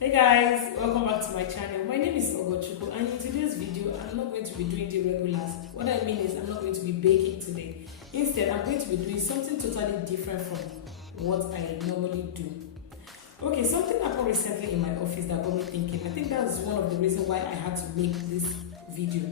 Hey guys, welcome back to my channel. My name is Ogochukwu, and in today's video I'm not going to be doing the regulars. What I mean is I'm not going to be baking today. Instead, I'm going to be doing something totally different from what I normally do. Okay, something happened recently in my office that got me thinking. I think that's one of the reasons why I had to make this video.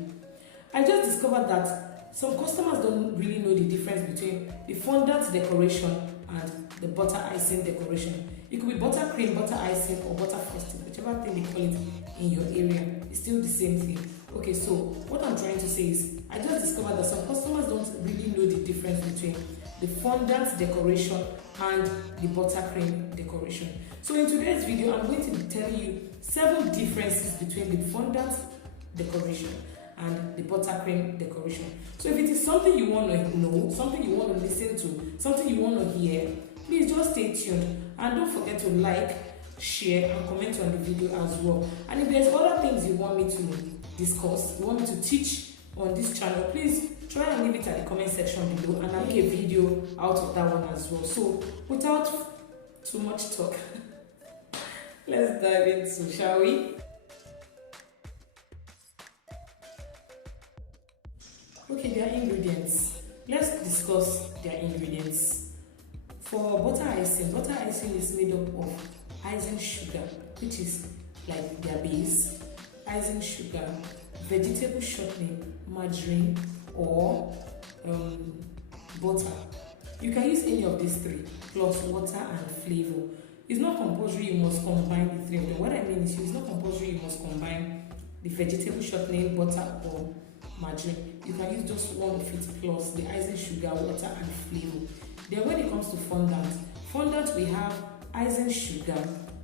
I just discovered that some customers don't really know the difference between the fondant decoration and the butter icing decoration. It could be buttercream, butter icing, or butter frosting, whichever thing they call it in your area. It's still the same thing. Okay, so what I'm trying to say is, I just discovered that some customers don't really know the difference between the fondant decoration and the buttercream decoration. So in today's video, I'm going to be telling you 7 differences between the fondant decoration and the buttercream decoration. So if it is something you want to know, something you want to listen to, something you want to hear, please just stay tuned and don't forget to like, share and comment on the video as well. And if there's other things you want me to discuss, you want me to teach on this channel, please try and leave it at the comment section below and I'll make a video out of that one as well. So without too much talk, let's dive into, shall we? Okay, their ingredients. Let's discuss their ingredients. For butter icing is made up of icing sugar, which is like their base, icing sugar, vegetable shortening, margarine, or butter. You can use any of these 3, plus water and flavor. It's not compulsory you must combine the 3 of them. What I mean is, it's not compulsory you must combine the vegetable shortening, butter, or margarine. You can use just one of it plus the icing sugar, water, and flavor. Then when it comes to fondant we have icing sugar,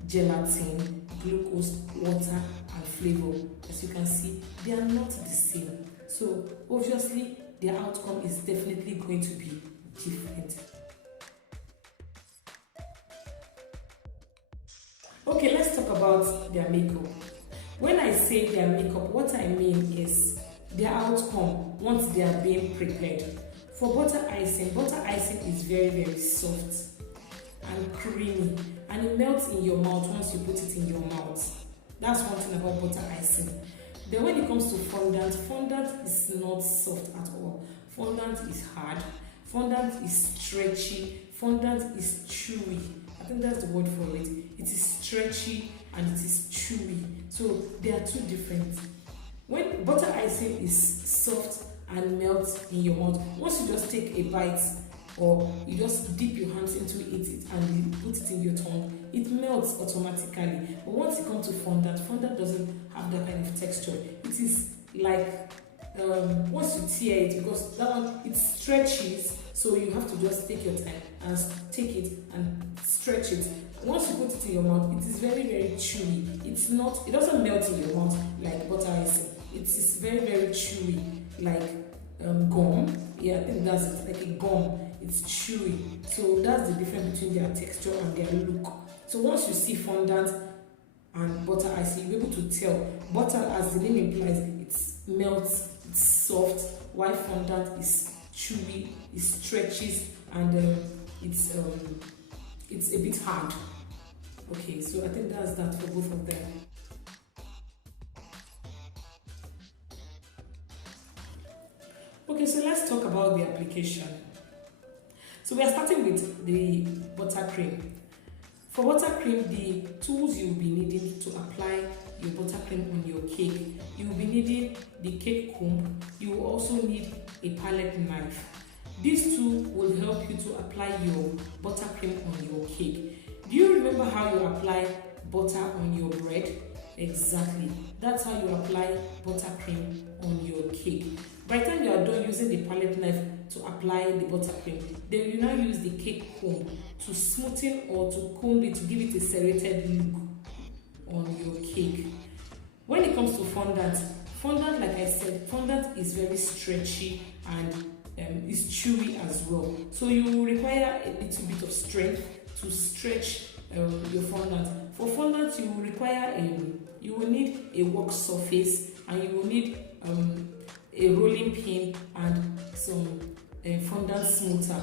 gelatin, glucose, water, and flavor. As you can see, they are not the same. So obviously their outcome is definitely going to be different. Okay, let's talk about their makeup. When I say their makeup, what I mean is their outcome once they are being prepared. For butter icing is very soft and creamy, and it melts in your mouth once you put it in your mouth. That's one thing about butter icing. Then when it comes to fondant is not soft at all. Fondant is hard, fondant is stretchy, fondant is chewy. I think that's the word for it. It is stretchy and it is chewy. So they are two different. When butter icing is soft and melts in your mouth, once you just take a bite or you just dip your hands into it and you put it in your tongue, it melts automatically. But once you come to fondant doesn't have that kind of texture. It is like once you tear it, because that one, it stretches, so you have to just take your time and take it and stretch it. Once you put it in your mouth, it is very chewy. It doesn't melt in your mouth like butter icing. It is very chewy, like gum. Yeah, I think that's it, like a gum. It's chewy. So that's the difference between their texture and their look. So once you see fondant and butter icing, you'll be able to tell. Butter, as the name implies, it melts, it's soft, while fondant is chewy, it stretches, and it's a bit hard. Okay, so I think that's that for both of them. Okay, so let's talk about the application. So we are starting with the buttercream. For buttercream, the tools you'll be needing to apply your buttercream on your cake, you will be needing the cake comb. You will also need a palette knife. These two will help you to apply your buttercream on your cake. Do you remember how you apply butter on your bread? Exactly. That's how you apply buttercream on your cake. By the time you are done using the palette knife to apply the buttercream, then you now use the cake comb to smoothen or to comb it to give it a serrated look on your cake. When it comes to fondant, like I said, fondant is very stretchy and is chewy as well. So you will require a little bit of strength to stretch your fondant. For fondant, you will need a work surface, and you will need a rolling pin and some fondant smoother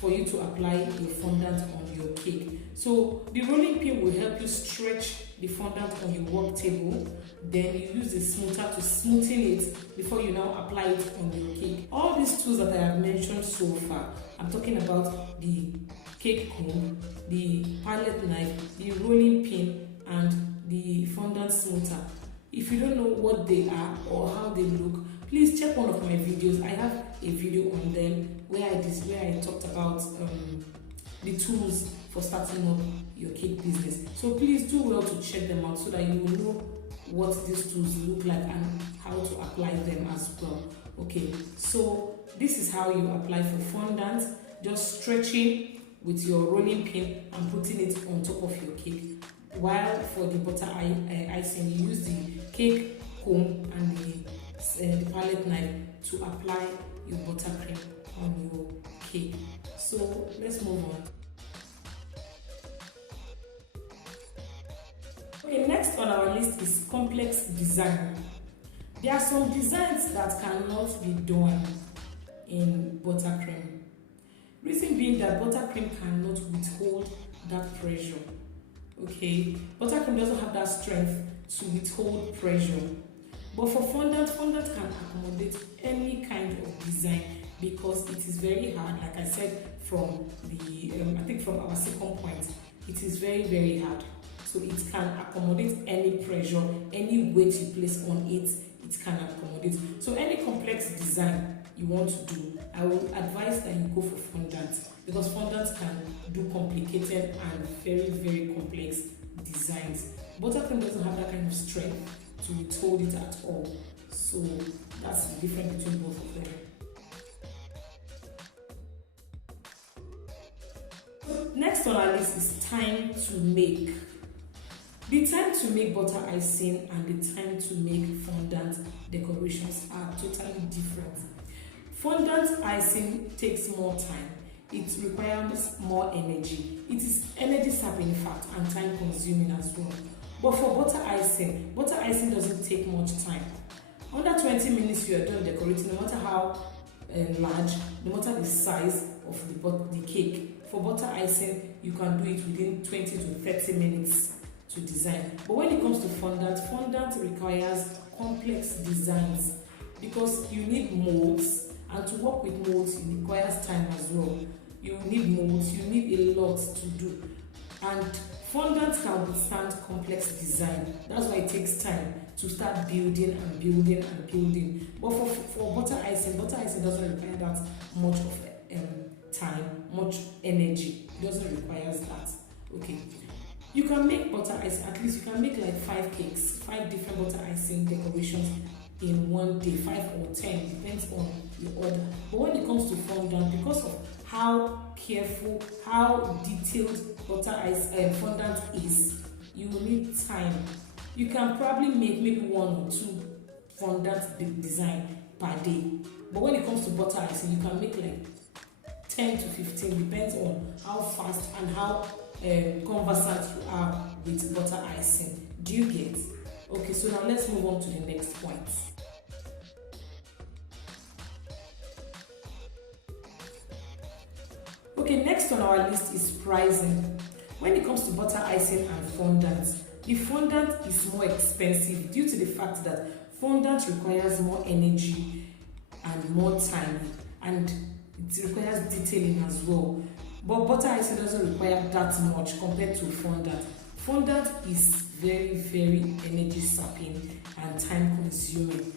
for you to apply your fondant on your cake. So the rolling pin will help you stretch the fondant on your work table. Then you use the smoother to smoothen it before you now apply it on your cake. All these tools that I have mentioned so far, I'm talking about the cake comb, the palette knife, the rolling pin, and the fondant smoother. If you don't know what they are or how they look, please check one of my videos. I have a video on them where I talked about the tools for starting up your cake business. So please do well to check them out so that you will know what these tools look like and how to apply them as well. Okay, so this is how you apply for fondant, just stretching with your rolling pin and putting it on top of your cake. While for the butter icing, you use the cake comb and the palette knife to apply your buttercream on your cake. So let's move on. Okay, next on our list is complex design. There are some designs that cannot be done in buttercream. Reason being that buttercream cannot withhold that pressure. Okay, buttercream doesn't have that strength to withhold pressure. But for fondant can accommodate any kind of design because it is very hard. Like I said from from our second point, it is very, very hard. So it can accommodate any pressure, any weight you place on it, it can accommodate. So any complex design you want to do, I would advise that you go for fondant because fondant can do complicated and very, very complex designs. Buttercream doesn't have that kind of strength to withhold it at all. So that's the difference between both of them. Next on our list is time to make. The time to make butter icing and the time to make fondant decorations are totally different. Fondant icing takes more time. It requires more energy. It is energy sapping in fact and time consuming as well. But for butter icing doesn't take much time. Under 20 minutes you are done decorating, no matter how large, no matter the size of the cake. For butter icing, you can do it within 20 to 30 minutes to design. But when it comes to fondant requires complex designs because you need molds, and to work with molds it requires time as well. You need molds, you need a lot to do, and fondant can withstand complex design. That's why it takes time to start building and building and building. But for butter icing doesn't require that much of time, much energy. It doesn't require that. Okay. You can make butter icing, at least you can make like 5 cakes, 5 different butter icing decorations in one day, 5 or 10, depends on your order. But when it comes to fondant, because of how careful, how detailed fondant is, you will need time. You can probably make maybe 1 or 2 fondant design per day. But when it comes to butter icing, you can make like 10 to 15, depends on how fast and how conversant you are with butter icing. Do you get? Okay, so now let's move on to the next point. Okay, next on our list is pricing. When it comes to butter icing and fondant, the fondant is more expensive due to the fact that fondant requires more energy and more time, and it requires detailing as well. But butter icing doesn't require that much compared to fondant. Fondant is very, very energy sapping and time consuming.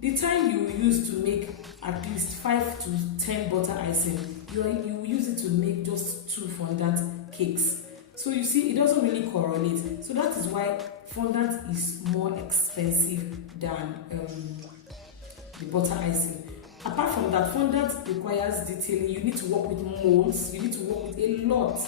The time you use to make at least 5 to 10 butter icing, you use it to make just 2 fondant cakes. So you see, it doesn't really correlate. So that is why fondant is more expensive than the butter icing. Apart from that, fondant requires detailing. You need to work with molds, you need to work with a lot,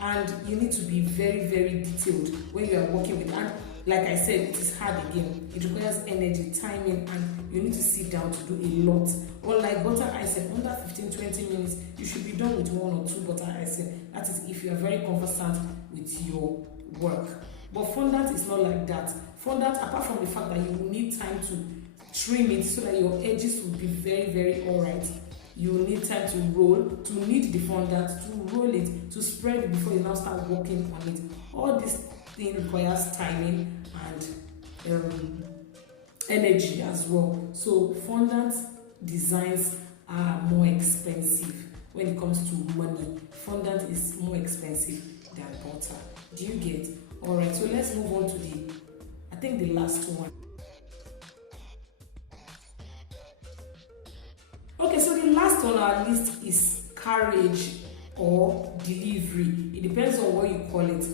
and you need to be very, very detailed when you are working with it. And like I said, it is hard again. It requires energy, timing, and you need to sit down to do a lot. Unlike butter icing, under 15-20 minutes, you should be done with 1 or 2 butter icing. That is if you are very conversant with your work. But fondant is not like that. Fondant, apart from the fact that you will need time to trim it so that your edges will be very, very alright, you need time to roll, to knead the fondant, to roll it, to spread it before you now start working on it. All this thing requires timing and energy as well. So fondant designs are more expensive when it comes to money. Fondant is more expensive than butter. Do you get? Alright, so let's move on to the last one. Okay, so the last on our list is carriage or delivery. It depends on what you call it.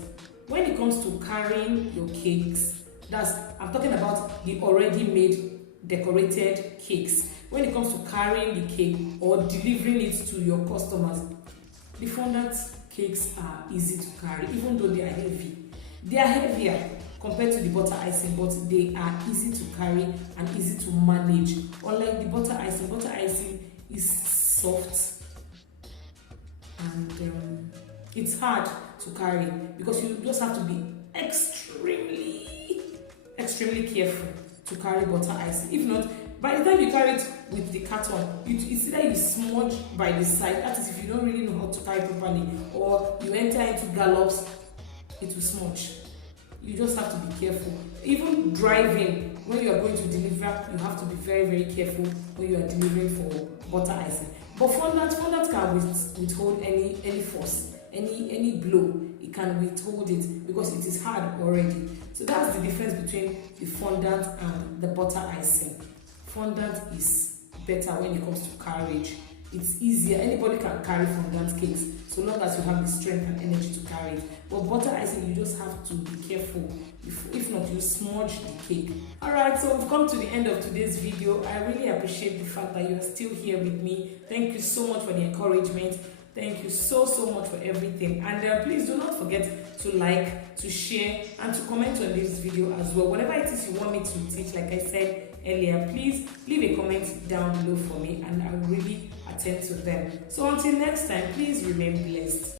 When it comes to carrying your cakes, I'm talking about the already made decorated cakes. When it comes to carrying the cake or delivering it to your customers, the fondant cakes are easy to carry, even though they are heavy. They are heavier compared to the butter icing, but they are easy to carry and easy to manage. Unlike the butter icing is soft and it's hard to carry because you just have to be extremely careful to carry butter icing. If not, by the time you carry it with the carton, it's either you smudge by the side, that is if you don't really know how to carry properly, or you enter into gallops, it will smudge. You just have to be careful. Even driving, when you are going to deliver, you have to be very careful when you are delivering for butter icing. But fondant can withhold any force, any blow. It can withhold it because it is hard already. So that's the difference between the fondant and the butter icing. Fondant is better when it comes to carriage. It's easier. Anybody can carry fondant cakes so long as you have the strength and energy to carry it. But butter icing, you just have to be careful. If not, you smudge the cake. Alright, so we've come to the end of today's video. I really appreciate the fact that you are still here with me. Thank you so much for the encouragement. Thank you so much for everything. And please do not forget to like, to share, and to comment on this video as well. Whatever it is you want me to teach, like I said earlier, please leave a comment down below for me and I will really attend to them. So until next time, please remain blessed.